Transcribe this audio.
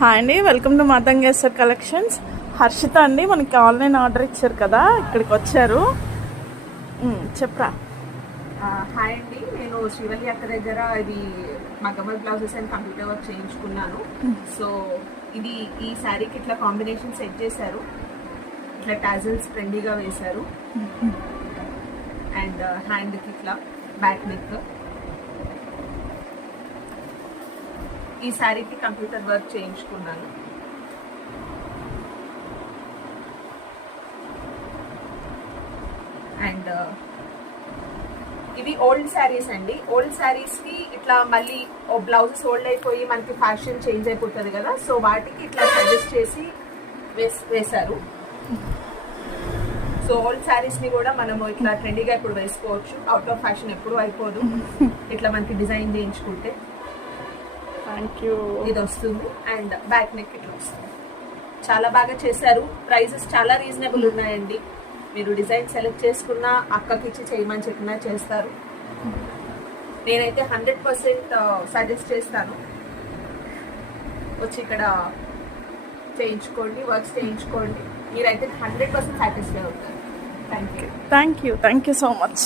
Hi అండి, welcome to మాతంగేశ్వర్ collections. Harshita అండి, మనకి ఆన్లైన్ ఆర్డర్ ఇచ్చారు కదా, ఇక్కడికి వచ్చారు. చెప్పరా. హాయ్ అండి, నేను శ్రీవల్లి అక్క దగ్గర ఇది మగ్గమల్ బ్లౌజెస్ అండ్ కంప్యూటర్ వర్క్ చేయించుకున్నాను. సో ఇది ఈ శారీకి ఇట్లా కాంబినేషన్ సెట్ చేశారు. ఇట్లా టాజిల్స్ ట్రెండీగా వేశారు అండ్ హ్యాండ్కి ఇట్లా బ్యాక్ నెక్. ఈ శారీకి కంప్యూటర్ వర్క్ చేయించుకున్నాను. అండ్ ఇవి ఓల్డ్ శారీస్ అండి. ఓల్డ్ శారీస్కి ఇట్లా మళ్ళీ బ్లౌజెస్ ఓల్డ్ అయిపోయి మనకి ఫ్యాషన్ చేంజ్ అయిపోతుంది కదా, సో వాటికి ఇట్లా సజెస్ట్ చేసి వేశారు. సో ఓల్డ్ శారీస్ని కూడా మనము ఇట్లా ట్రెండీగా ఇప్పుడు వేసుకోవచ్చు. అవుట్ ఆఫ్ ఫ్యాషన్ ఎప్పుడు అయిపోదు ఇట్లా మనకి డిజైన్ చేయించుకుంటే. Thank you. ఇది వస్తుంది అండ్ బ్యాక్ నెక్ ఇట్లా వస్తుంది. చాలా బాగా చేశారు. ప్రైజెస్ చాలా రీజనబుల్ ఉన్నాయండి. మీరు డిజైన్ సెలెక్ట్ చేసుకున్న అక్కకి ఇచ్చి చేయమని చెప్పినా చేస్తారు. నేనైతే 100% సజెస్ట్ చేస్తాను. వచ్చి ఇక్కడ చేయించుకోండి, వర్క్స్ చేయించుకోండి. మీరైతే 100% సాటిస్ఫై అవుతారు. Thank you. Thank you so much.